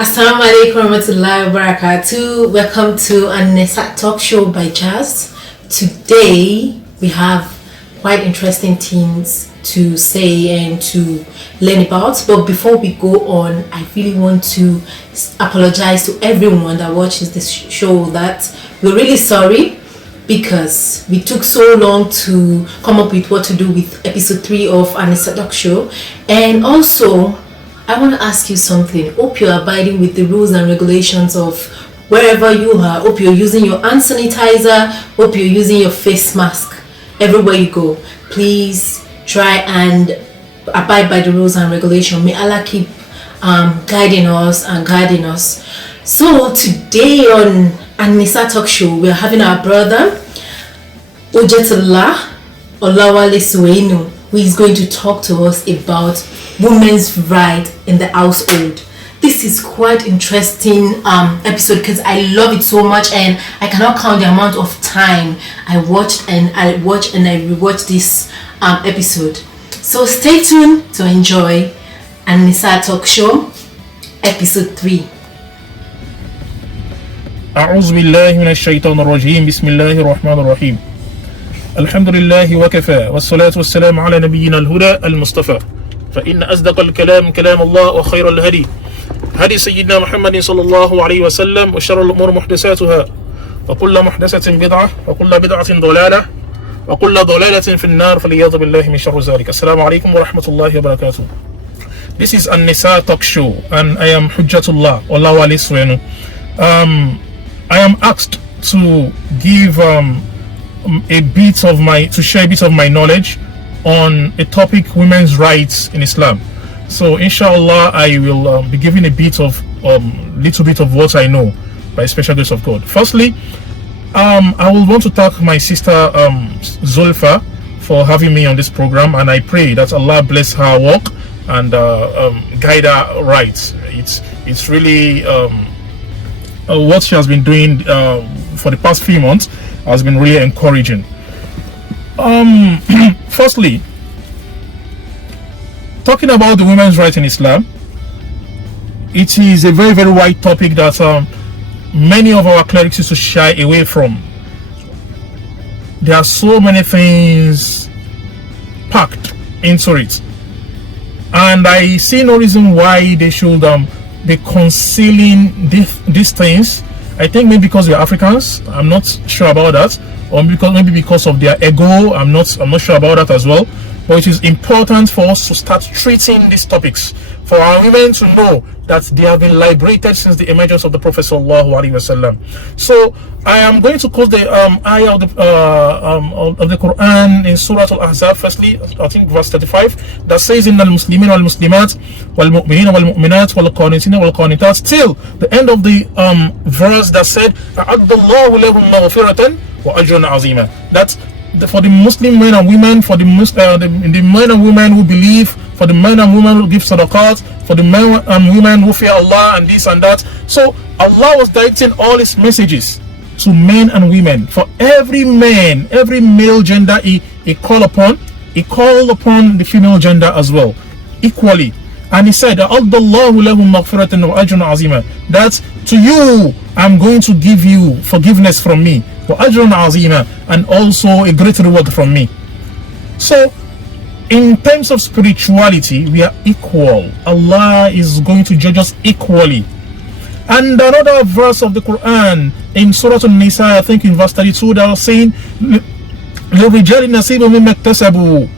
Assalamu alaikum warahmatullahi wabarakatuh. Welcome to An-Nisa Talk Show by Jazz. Today we have quite interesting things to say and to learn about. But before we go on, I really want to apologize to everyone that watches this show that we're really sorry because we took so long to come up with what to do with episode 3 of An-Nisa Talk Show. And also, I want to ask you something. Hope you're abiding with the rules and regulations of wherever you are. Hope you're using your hand sanitizer. Hope you're using your face mask everywhere you go. Please try and abide by the rules and regulations. May Allah keep guiding us and guiding us. So today on An-Nisa Talk Show, we're having our brother Hujatullah Olawale Suenu, who is going to talk to us about women's right in the household. This is quite interesting episode because I love it so much and I cannot count the amount of time I watched and I rewatched this episode. So stay tuned to enjoy An-Nisa Talk Show episode 3. أعوذ بالله من الشيطان الرجيم بسم الله الرحمن الرحيم الحمد لله وكفى والصلاة والسلام على نبينا الهدى المصطفى فإن أصدق الكلام كلام الله وخير الهدي هدي سيدنا محمد صلى الله عليه وسلم وشر الأمور محدثاتها وكل محدثة بدعة وكل بدعة ضلالة وكل ضلالة في النار فليعوذ بالله من شر ذلك. السلام عليكم ورحمة الله وبركاته. This is An-Nisa Talk Show and I am Hujatullah Olawale Suenu. I am asked to give share a bit of my knowledge on a topic, women's rights in Islam. So inshallah I will be giving a bit of little bit of what I know by special grace of God. Firstly, I will want to thank my sister Zulfa for having me on this program, and I pray that Allah bless her work and guide her right. It's really what she has been doing for the past few months has been really encouraging. Firstly, talking about the women's rights in Islam, it is a very, very wide topic that many of our clerics used to shy away from. There are so many things packed into it, and I see no reason why they should be concealing these things. I think maybe because we're Africans, I'm not sure about that, or maybe because of their ego, I'm not sure about that as well. But it is important for us to start treating these topics, for our women to know that they have been liberated since the emergence of the Prophet sallallahu alaihi wasallam. So I am going to quote the ayah of the Quran in Surah Al-Ahzab, firstly, I think verse 35, that says, "Innal muslimin wal muslimat wal mu'minin wal mu'minat wal qanitin wal qanitat," till the end of the verse that said, "A'addallahu lahum maghfiratan wa ajran azima," that for the Muslim men and women, for the men and women who believe, for the men and women who give sadaqat, for the men and women who fear Allah and this and that. So Allah was directing all his messages to men and women. For every man, every male gender, he called upon the female gender as well, equally. And he said, "Allahu lahum maghfiratan wa ajrun azima," that to you I'm going to give you forgiveness from me, wa ajrun azima, and also a great reward from me. So in terms of spirituality, we are equal. Allah is going to judge us equally. And another verse of the Quran in Surah An-Nisa, I think in verse 32, that was saying, لِلْرِجَالِ نَصِيبٌ مِمَّا اكْتَسَبُوا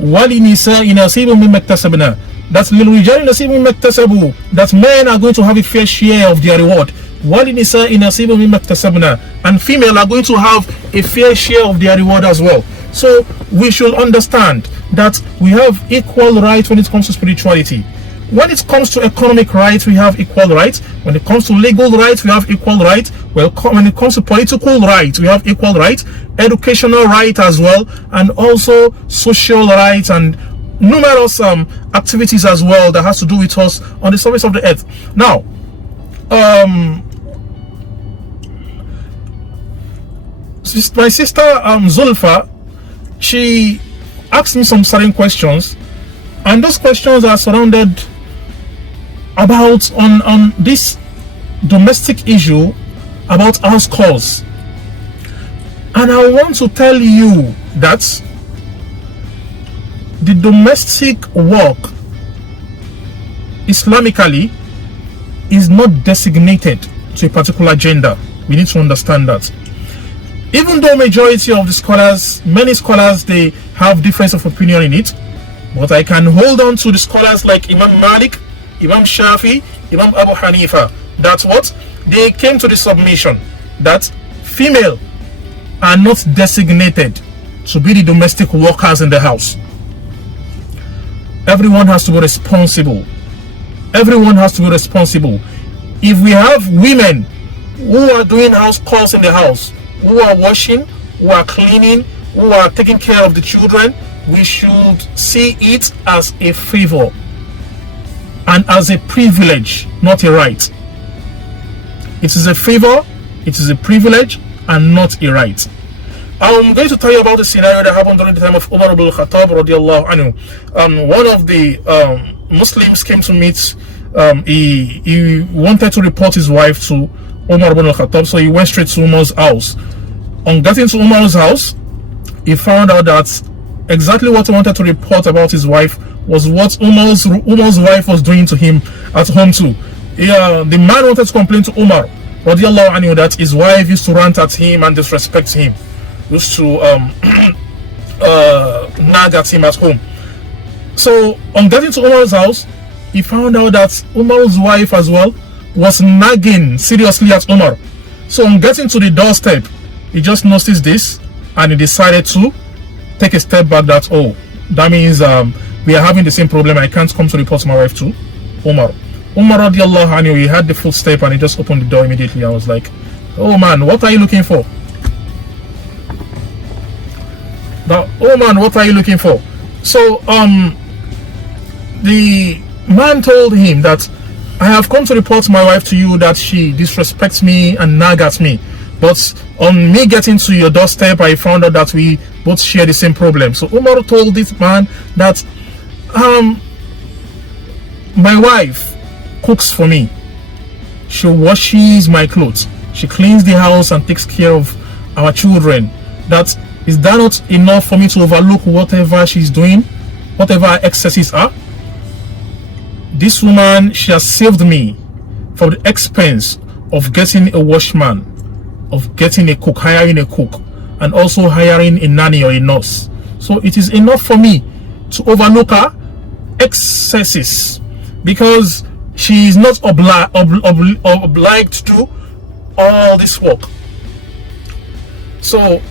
وَلِنِسَاءِ نَصِيبٌ مِمَّا اكْتَسَبْنَا. That's لِلْرِجَالِ نَصِيبٌ مِمَّا اكْتَسَبُوا, that men are going to have a fair share of their reward. وَلِنِسَاءِ نَصِيبٌ مِمَّا اكْتَسَبْنَا, and female are going to have a fair share of their reward as well. So we should understand that we have equal rights when it comes to spirituality. When it comes to economic rights, we have equal rights. When it comes to legal rights, we have equal rights. Well, when it comes to political rights, we have equal rights, educational rights as well, and also social rights and numerous activities as well that has to do with us on the surface of the earth. Now, my sister Zulfa, she asked me some certain questions, and those questions are surrounded about on this domestic issue about house calls, and I want to tell you that the domestic work Islamically is not designated to a particular gender. We need to understand that. Even though majority of the scholars, many scholars, they have difference of opinion in it, but I can hold on to the scholars like Imam Malik, Imam Shafi, Imam Abu Hanifa, that's what they came to the submission that female are not designated to be the domestic workers in the house. Everyone has to be responsible. Everyone has to be responsible. If we have women who are doing house calls in the house, who are washing, who are cleaning, who are taking care of the children, we should see it as a favor and as a privilege, not a right. It is a favor, it is a privilege, and not a right. I'm going to tell you about a scenario that happened during the time of Umar ibn al-Khattab radiallahu anhu. One of the Muslims came to meet, he wanted to report his wife to Umar ibn al-Khattab, so he went straight to Umar's house. On getting to Umar's house, he found out that exactly what he wanted to report about his wife was what Umar's wife was doing to him at home too. The man wanted to complain to Umar radiallahu anhu that his wife used to rant at him and disrespect him, used to nag at him at home. So on getting to Umar's house, he found out that Umar's wife as well was nagging seriously at Umar. So on getting to the doorstep, he just noticed this and he decided to take a step back, that that means we are having the same problem, I can't come to report my wife to Umar. Umar radiallahu anhu, he had the footstep and he just opened the door immediately. I was like, oh man, what are you looking for? What are you looking for? So the man told him that I have come to report my wife to you that she disrespects me and nag at me, but on me getting to your doorstep, I found out that we both share the same problem. So Umar told this man that my wife cooks for me, she washes my clothes, she cleans the house and takes care of our children. That is that not enough for me to overlook whatever she's doing, whatever her excesses are? This woman, she has saved me from the expense of getting a washman, of getting a cook, hiring a cook, and also hiring a nanny or a nurse. So it is enough for me to overlook her excesses, because she is not obliged to do all this work. So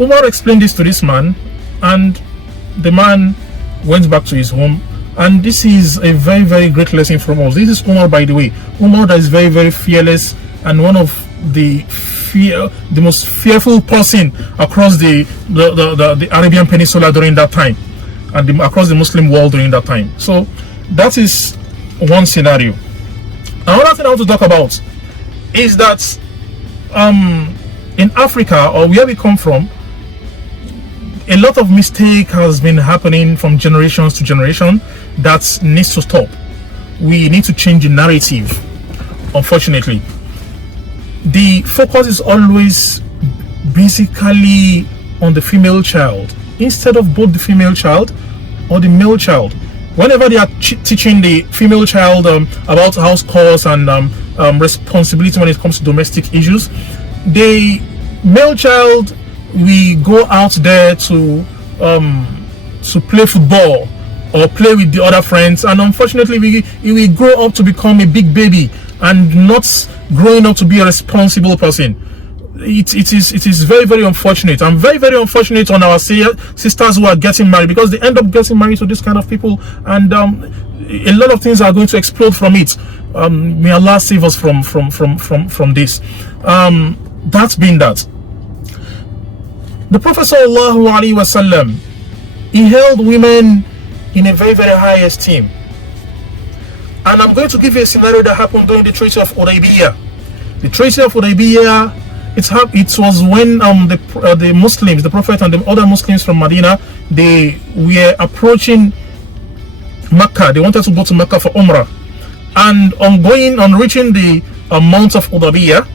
Umar explained this to this man, and the man went back to his home. And this is a very, very great lesson from us. This is Umar, by the way. Umar that is very, very fearless and one of the most fearful person across the Arabian Peninsula during that time, and across the Muslim world during that time. So that is one scenario. Another thing I want to talk about is that in Africa, or where we come from, a lot of mistake has been happening from generations to generation that needs to stop. We need to change the narrative. Unfortunately, the focus is always basically on the female child instead of both the female child or the male child. Whenever they are teaching the female child about house chores and responsibility when it comes to domestic issues, the male child, we go out there to play football or play with the other friends, and unfortunately we grow up to become a big baby and not growing up to be a responsible person. It is very, very unfortunate. I'm very, very unfortunate on our sisters who are getting married, because they end up getting married to this kind of people, and a lot of things are going to explode from it. May Allah save us from this. That's been that. The Prophet sallallahu alaihi wasallam, he held women in a very, very high esteem. And I'm going to give you a scenario that happened during the Treaty of Hudaybiyah. The Treaty of Hudaybiyah, it was when the Muslims, the Prophet and the other Muslims from Medina, they were approaching Mecca. They wanted to go to Mecca for Umrah. And on reaching the Mount of Udabiyah,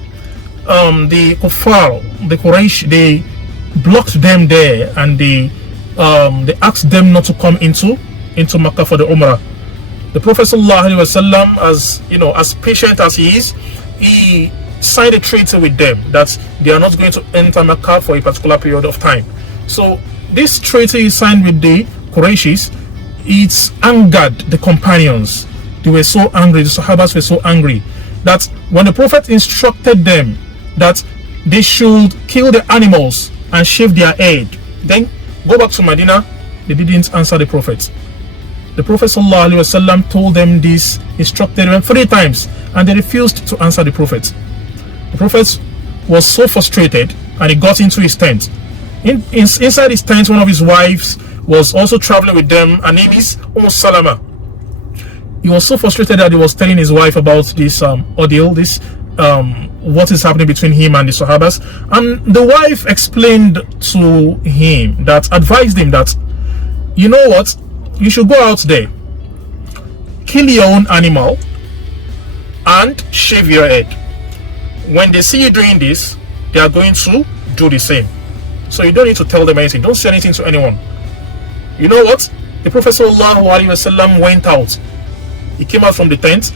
the Kuffar, the Quraysh, they blocked them there, and they asked them not to come into Makkah for the Umrah. The Prophet ﷺ, as patient as he is, he signed a treaty with them that they are not going to enter Makkah for a particular period of time. So this treaty he signed with the Qurayshis, it angered the companions. They were so angry, the Sahabas were so angry, that when the Prophet instructed them that they should kill the animals and shave their head, then go back to Medina, they didn't answer the Prophet. The Prophet ﷺ told them this, instructed them 3 times, and they refused to answer the Prophet. The Prophet was so frustrated, and he got into his tent. Inside his tent, one of his wives was also traveling with them. Her name is Salama. He was so frustrated that he was telling his wife about this ordeal, what is happening between him and the Sahabas. And the wife explained to him, advised him that, you know what, you should go out there, kill your own animal, and shave your head. When they see you doing this, they are going to do the same. So you don't need to tell them anything. Don't say anything to anyone. You know what? The Prophet ﷺ went out. He came out from the tent,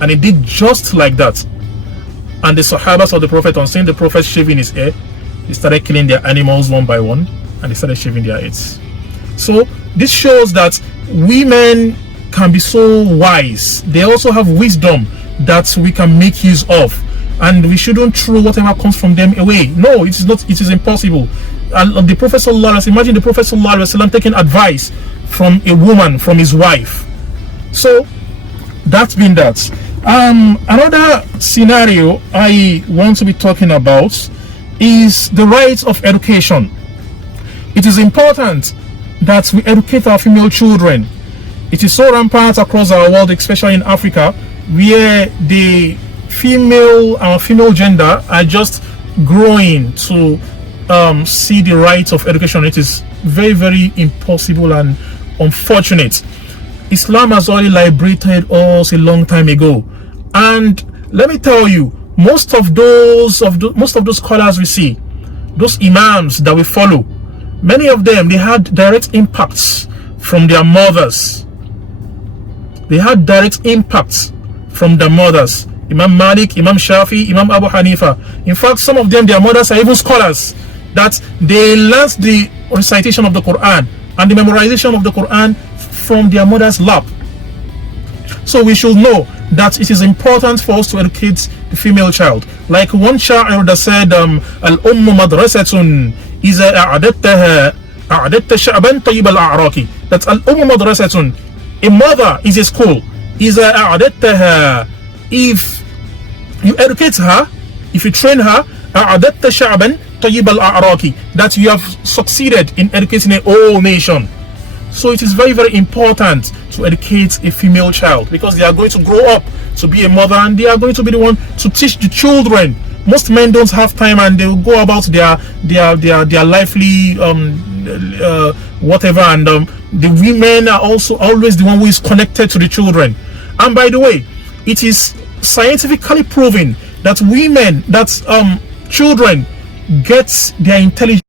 and he did just like that. And the Sahabas of the Prophet, on seeing the Prophet shaving his hair, they started killing their animals one by one, and they started shaving their heads. So this shows that women can be so wise. They also have wisdom that we can make use of, and we shouldn't throw whatever comes from them away. No, it is not. It is impossible. And the Prophet ﷺ, imagine the Prophet ﷺ taking advice from a woman, from his wife. So that's been that. Another scenario I want to be talking about is the rights of education. It is important that we educate our female children. It is so rampant across our world, especially in Africa, where the female gender are just growing to see the rights of education. It is very, very impossible and unfortunate. Islam has already liberated us a long time ago, and let me tell you, most of those scholars we see, those imams that we follow, many of them, they had direct impacts from their mothers. They had direct impacts from their mothers. Imam Malik, Imam Shafi, Imam Abu Hanifa. In fact, some of them, their mothers are even scholars, that they learned the recitation of the Quran and the memorization of the Quran from their mother's lap. So we should know that it is important for us to educate the female child. Like one sha'ir that said, Al-Ummu madrasatun iza a'adatta sha'ban tayyib al-a'raki. That's Al-Ummu madrasatun. A mother is a school. Iza a'adattaha. If you educate her, if you train her, a'adatta sha'ban tayyib al-a'raki, that you have succeeded in educating a whole nation. So it is very, very important to educate a female child, because they are going to grow up to be a mother, and they are going to be the one to teach the children. Most men don't have time, and they will go about their lively whatever, and the women are also always the one who is connected to the children. And by the way, it is scientifically proven that children get their intelligence